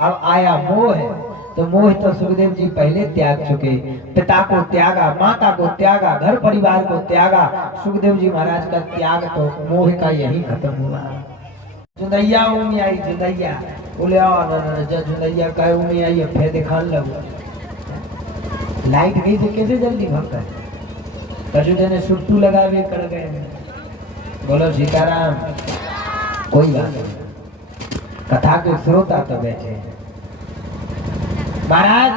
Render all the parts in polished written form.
अब आया मोह, तो मोह तो सुखदेव जी पहले त्याग चुके। पिता को त्यागा, माता को त्यागा, घर परिवार को त्यागा। सुखदेव जी महाराज का त्याग तो मोह का यही खत्म हुआ। जुदैया उमी आई, जुदैया बोले जुदैया कहे उमी आई, फिर दिखाने लगो। लाइट गई तो कैसे जल्दी भगता है? कजू जने सुट्टू लगा हुए कर गए। बोलो सीताराम। कोई बात नहीं, कथा के श्रोता तो बैठे। महाराज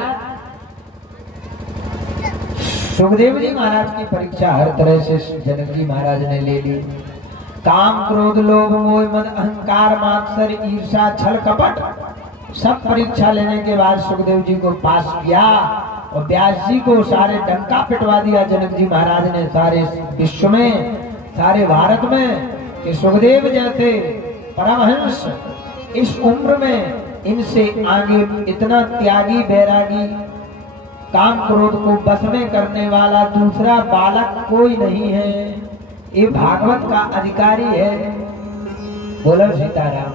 सुखदेव जी महाराज की परीक्षा हर तरह से जनक जी महाराज ने ले ली। काम, क्रोध, लोभ, मोह, मद, अहंकार, मात्सर्य, ईर्ष्या, छल, कपट सब परीक्षा लेने के बाद सुखदेव जी को पास किया और व्यास जी को सारे डंका पिटवा दिया जनक जी महाराज ने सारे विश्व में, सारे भारत में, कि सुखदेव जैसे परमहंस इस उम्र में इनसे आगे इतना त्यागी, बैरागी, काम क्रोध को बस में करने वाला दूसरा बालक कोई नहीं है। ये भागवत का अधिकारी है। बोलो सीताराम।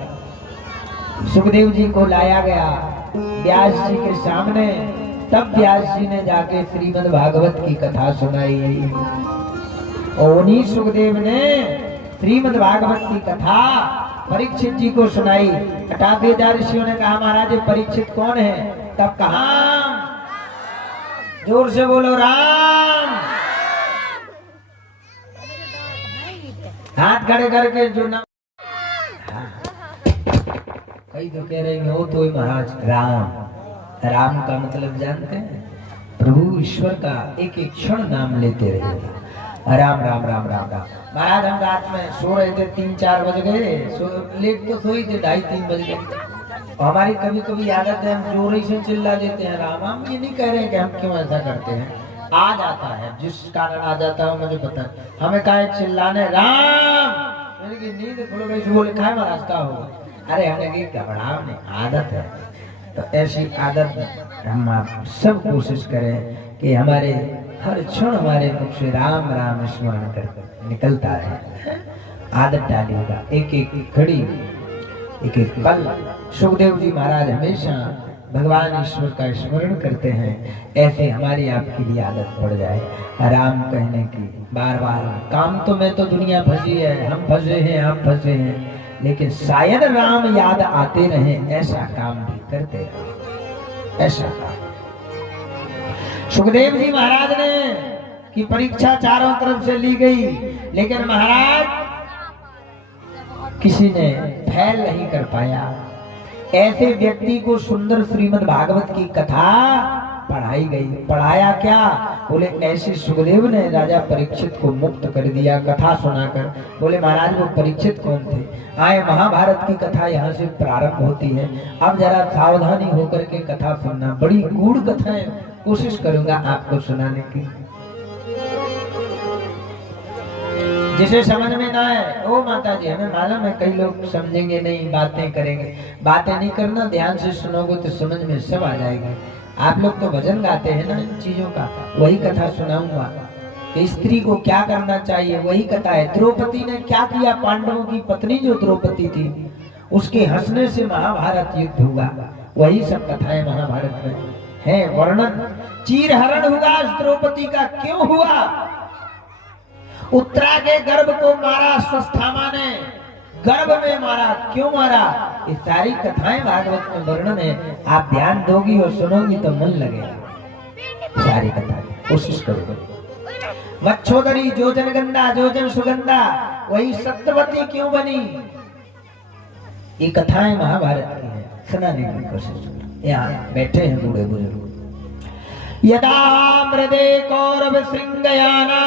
सुखदेव जी को लाया गया व्यास जी के सामने। तब व्यास जी ने जाके श्रीमद् भागवत की कथा सुनाई और उन्हीं सुखदेव ने श्रीमद् भागवत की कथा परीक्षित जी को सुनाई। 88,000 ऋषियों ने कहा महाराज परीक्षित कौन है? तब कहा, जोर से बोलो राम। हाथ खड़े करके जो ना कई तो कह रहे हैं वो तो महाराज राम। राम का मतलब जानते हैं? प्रभु ईश्वर का एक एक क्षण नाम लेते रहे। राम राम राम राम राम। महाराज हम रात में सो रहे थे, 3-4 बज गए। लेट तो सोई थे, 2:30-3 बज गए। हमारी कभी कभी आदत है, हम जोर से चिल्ला देते हैं राम। हम ये नहीं कह रहे हैं कि हम क्यों ऐसा करते हैं, आ जाता है, जिस कारण आ जाता है मुझे पता है। हमें कहा चिल्लाने राम, मेरी नींद खुल गई, बोले खाए महाराज का हो। अरे हमें घबराव नहीं, आदत है। तो ऐसी आदत हम आप सब कोशिश करें कि हमारे हर क्षण हमारे मुख से राम राम स्मरण कर निकलता है। आदत डालिएगा, एक एक घड़ी, एक एक पल। सुखदेव जी महाराज हमेशा भगवान ईश्वर का स्मरण करते हैं। ऐसे हमारी आपकी भी आदत पड़ जाए राम कहने की बार बार। काम तो में तो दुनिया फंसी है, हम फंसे हैं, आप फंसे हैं, लेकिन शायद राम याद आते रहे, ऐसा काम भी करते रहे, ऐसा काम। सुखदेव जी महाराज ने की परीक्षा चारों तरफ से ली गई, लेकिन महाराज किसी ने फैल नहीं कर पाया। ऐसे व्यक्ति को सुंदर श्रीमद् भागवत की कथा पढ़ाई गई। पढ़ाया क्या? बोले ऐसे सुखदेव ने राजा परीक्षित को मुक्त कर दिया कथा सुनाकर। बोले महाराज वो परीक्षित कौन थे? आए महाभारत की कथा यहाँ से प्रारंभ होती है, अब जरा सावधानी होकर के कथा सुनना। बड़ी गूढ़ कथा है, कोशिश करूंगा आपको सुनाने की। जिसे समझ में ना आए, ओ माता जी हमें मालूम है कई लोग समझेंगे नहीं, बातें करेंगे। बातें नहीं करना, ध्यान से सुनोगे तो समझ में सब आ जाएगा। आप लोग तो भजन गाते हैं ना इन चीजों का, वही कथा सुनाऊंगा कि स्त्री को क्या करना चाहिए, वही कथा है। द्रौपदी ने क्या किया? पांडवों की पत्नी जो द्रौपदी थी उसके हंसने से महाभारत युद्ध हुआ, वही सब कथाएं महाभारत में है वर्णन। चीरहरण हुआ द्रौपदी का, क्यों हुआ? उत्तरा के गर्भ को मारा, स्वस्थामा ने गर्भ में मारा, क्यों मारा? ये सारी कथाएं भागवत में वर्णन है। आप ध्यान दोगी और सुनोगी तो मन लगेगा। सारी कथाएं कोशिश करो। मच्छोदरी जोजन गंदा जोजन सुगंधा, वही सत्यवती क्यों बनी? ये कथाएं महाभारत की है, सुनाने की कोशिश करो। यहाँ बैठे हैं बूढ़े बुजुर्ग। यदा मृदे कौरव श्रृंगयाना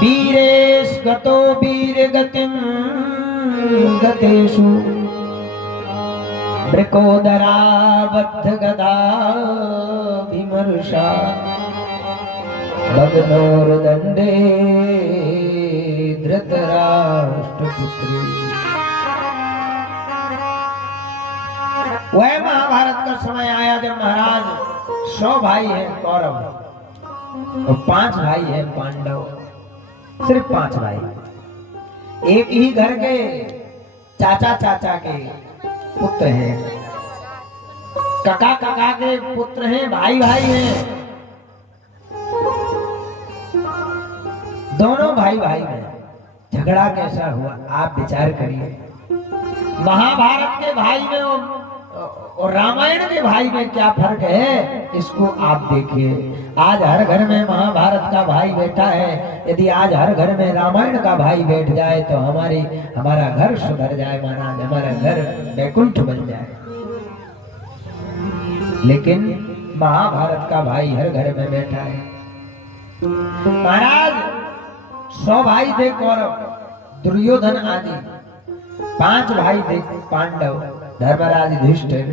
वीरेश गतो वीर गतिम गतेषु मृकोदरा बद्ध गदा विमर्शा भगनोर्दंडे धृतराष्ट्रपुत्री। वह महाभारत का समय आया जब महाराज 100 भाई हैं कौरव और 5 भाई हैं पांडव। सिर्फ 5 भाई, एक ही घर के चाचा चाचा के पुत्र हैं, काका काका के पुत्र हैं, भाई भाई हैं, दोनों भाई भाई में झगड़ा कैसा हुआ आप विचार करिए। महाभारत के भाई में और रामायण के भाई में क्या फर्क है, इसको आप देखिए। आज हर घर में महाभारत का भाई बैठा है, यदि आज हर घर में रामायण का भाई बैठ जाए तो हमारा घर सुधर जाए महाराज, हमारा घर वैकुंठ बन जाए। लेकिन महाभारत का भाई हर घर में बैठा है। महाराज 100 भाई थे कौरव, दुर्योधन आदि, 5 भाई थे पांडव, धर्मराज, युधिष्ठिर,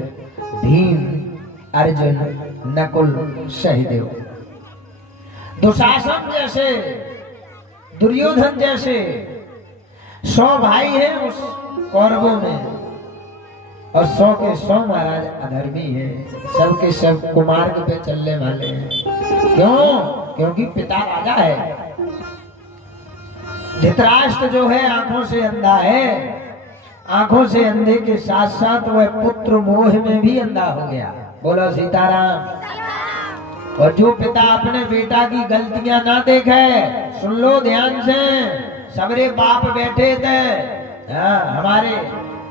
भीम, अर्जुन, नकुल, सहदेव। दुशासन जैसे, दुर्योधन जैसे 100 भाई हैं उस कौरवों में, और 100 के 100 महाराज अधर्मी हैं, सब के सब कुमार्ग पे चलने वाले हैं। क्यों? क्योंकि पिता राजा है। धृतराष्ट्र जो है आंखों से अंधा है, आंखों से अंधे के साथ साथ वह पुत्र मोह में भी अंधा हो गया। बोलो सीताराम। और जो पिता अपने बेटा की गलतियां ना देखे, सुन लो ध्यान से, सबरे बाप बैठे थे,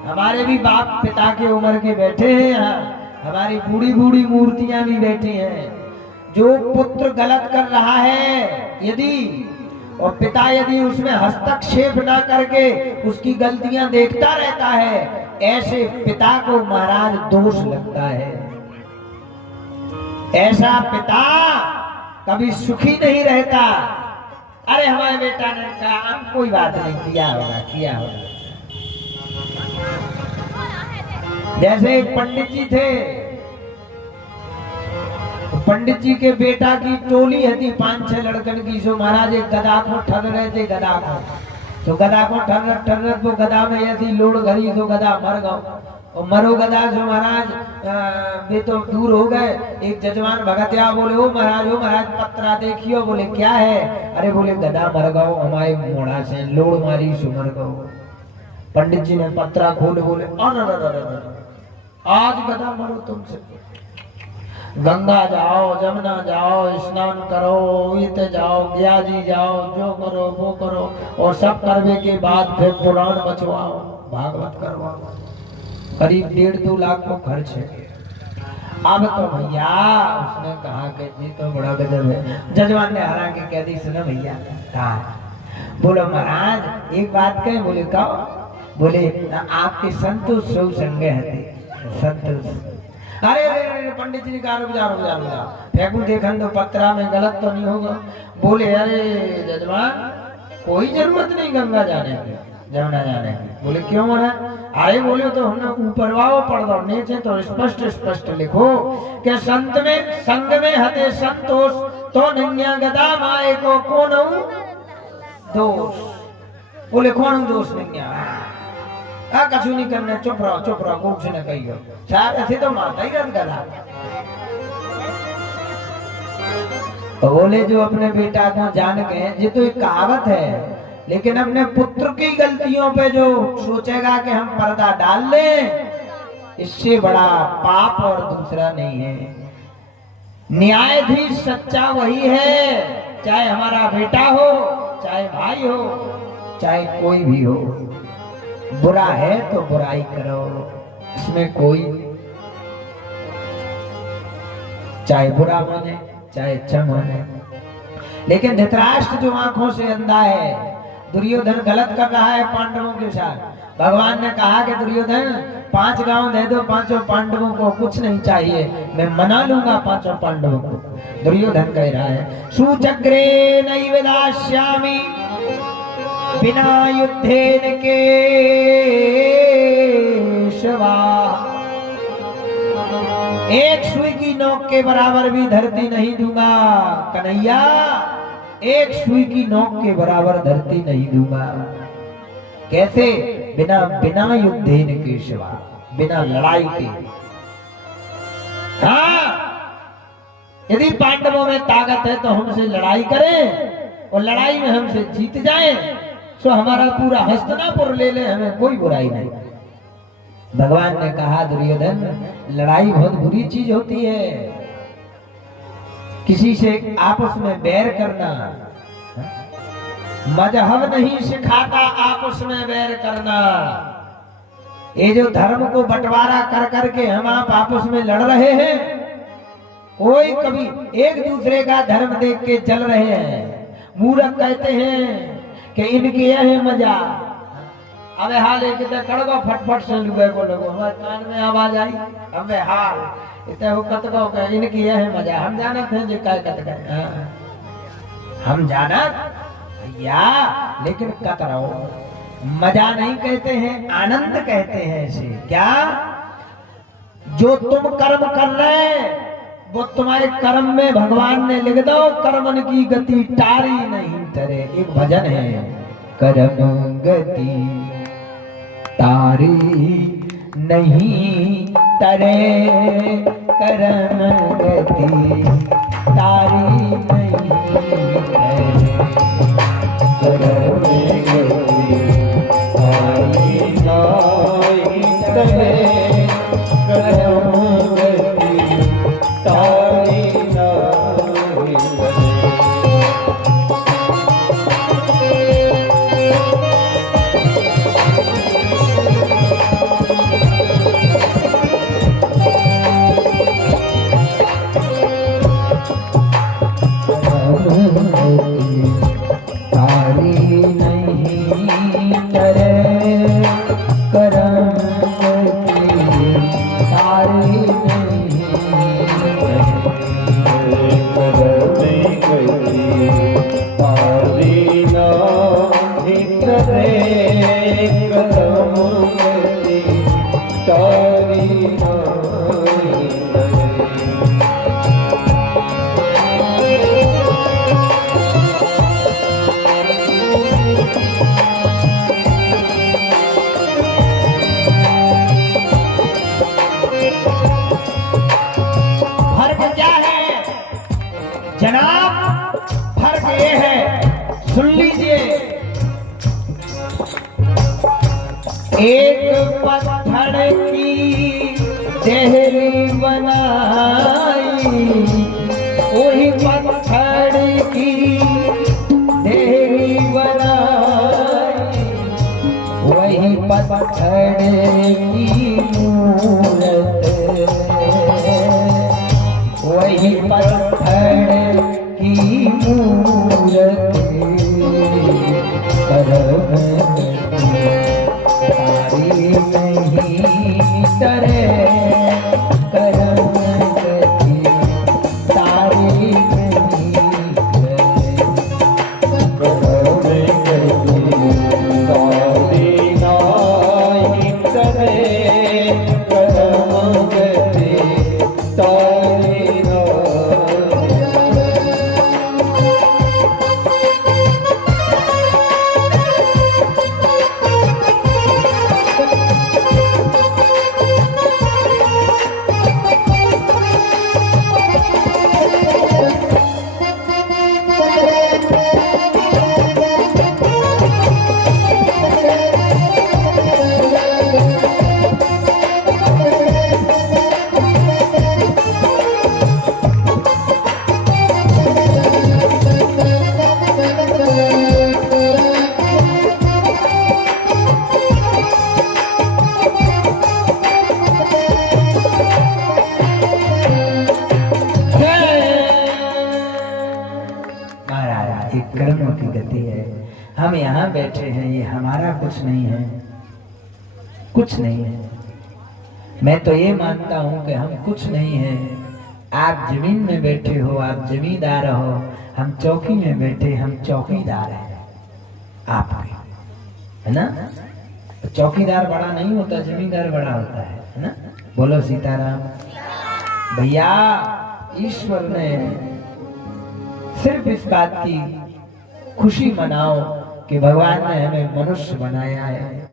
हमारे भी बाप पिता के उम्र के बैठे हैं यहाँ, हमारी बूढ़ी बूढ़ी मूर्तियां भी बैठी हैं। जो पुत्र गलत कर रहा है यदि, और पिता यदि उसमें हस्तक्षेप ना करके उसकी गलतियां देखता रहता है, ऐसे पिता को महाराज दोष लगता है। ऐसा पिता कभी सुखी नहीं रहता। अरे हमारे बेटा ने कहा कोई बात नहीं, किया होगा। जैसे एक पंडित जी थे, पंडित जी के बेटा की टोली थी 5-6 लड़कन की, सो महाराज एक गधा को ठग रहे थे, गधा को तो गधा को ठग वो गधा में ऐसी लोड़ घरी तो गधा मर गया। और मरो गधा सो महाराज वे तो दूर हो गए। एक जजमान भगत या बोले ओ महाराज पत्रा देखियो। बोले क्या है? अरे बोले गधा मर गो हमारे मोड़ा से, लोड़ मारी सो मर गो। पंडित जी ने पत्रा खोले, बोले आज गधा मरो तुमसे, गंगा जाओ, जमुना जाओ, स्नान करो, इत जाओ, ग्याजी जाओ, जो करो वो करो, और सब करने के बाद फिर पुराण बचवाओ, भागवत करवाओ। करीब 1.5-2 लाख को खर्च है। अब तो भैया उसने कहा कि जी तो बड़ा गजब है। जजमान ने हरा के कह दी, सुनो भैया कहा, बोलो महाराज एक बात कहे। बोले कहो। बोले आपके संतोष सौ संगे हते, संतोष। अरे पंडित जी ने कहा रुक जा, फेंकू देखन तो पत्रा में गलत तो नहीं होगा। बोले अरे जजमान कोई जरूरत नहीं गंगा जाने की, जमुना जाने की। बोले क्यों महाराज? अरे बोले तो हमने ऊपर वाओ पढ़ दो, नीचे तो स्पष्ट लिखो कि संत में संग में हते संतोष, तो नंगिया गदा माए को कौन दोष। बोले कौन दोष नंगिया? कछु नहीं करना, चुप रहो कुछ न कहियो। चार ऐसे तो माता ही रन गला। बोले जो अपने बेटा को जान के, ये तो एक कहावत है, लेकिन अपने पुत्र की गलतियों पे जो सोचेगा कि हम पर्दा डाल लें, इससे बड़ा पाप और दूसरा नहीं है। न्यायाधीश सच्चा वही है, चाहे हमारा बेटा हो, चाहे भाई हो, चाहे कोई भी हो। बुरा है तो बुराई करो, इसमें कोई, चाहे बुरा माने चाहे अच्छा माने। लेकिन धृतराष्ट्र जो आंखों से अंधा है, दुर्योधन गलत कर रहा है पांडवों के साथ। भगवान ने कहा कि दुर्योधन 5 गांव दे दो, 5 पांडवों को कुछ नहीं चाहिए, मैं मना लूंगा 5 पांडवों को। दुर्योधन कह रहा है सुचक्रे नैव दास्यामि बिना युद्धेन केशवा। एक सुई की नोक के बराबर भी धरती नहीं दूंगा कन्हैया, एक सुई की नोक के बराबर धरती नहीं दूंगा। कैसे? बिना युद्धेन केशवा, बिना लड़ाई के। हाँ, यदि पांडवों में ताकत है तो हमसे लड़ाई करें, और लड़ाई में हमसे जीत जाएं, तो हमारा पूरा हस्तिनापुर ले ले, हमें कोई बुराई नहीं। भगवान ने कहा दुर्योधन, लड़ाई बहुत बुरी चीज होती है, किसी से आपस में बैर करना मजहब नहीं सिखाता, आपस में बैर करना। ये जो धर्म को बंटवारा कर करके हम आप आपस में लड़ रहे हैं, कोई कभी एक दूसरे का धर्म देख के चल रहे हैं। मूर्ख कहते हैं कि इनकी यह है मजा। अबे हाल एक कड़गो फटफट से लुगे को लगो, हमारे कान में आवाज आई। अबे हाल इतने हो कतगो का इनकी यह है मजा। हम जानत हैं जो काय कतगा, हम जानत या, लेकिन कतराओ मजा नहीं कहते हैं, आनंद कहते हैं इसे। क्या जो तुम कर्म कर रहे वो तुम्हारे कर्म में भगवान ने लिख दो, कर्मन की गति टारी नहीं तरे। एक भजन है, कर्म गति तारी नहीं तरे, कर्म गति तारी नहीं तरे, कर्म गति तारी नहीं तरे, कर्म गति तारी नहीं तरे। जनाब फर्क ये है, सुन लीजिए। एक पत्थर की देहरी बनाई, वही पत्थर की देहरी बनाई, वही पत्थर की मूरत, वही पत्थर की मूरत, कर्म तारी नहीं तरे, कर्म गति तारी नहीं तरे, कर्म गति तारी नहीं तरे, कर्म गति तारी। कर्म की गति है। हम यहाँ बैठे हैं, ये हमारा कुछ नहीं है, कुछ नहीं है। मैं तो ये मानता हूँ कि हम कुछ नहीं है। आप जमीन में बैठे हो, आप जमींदार हो, हम चौकी में बैठे, हम चौकीदार हैं आपके, है ना। चौकीदार बड़ा नहीं होता, जमींदार बड़ा होता है ना। बोलो सीताराम। भैया ईश्वर ने सिर्फ इस बात की खुशी मनाओ कि भगवान ने हमें मनुष्य बनाया है।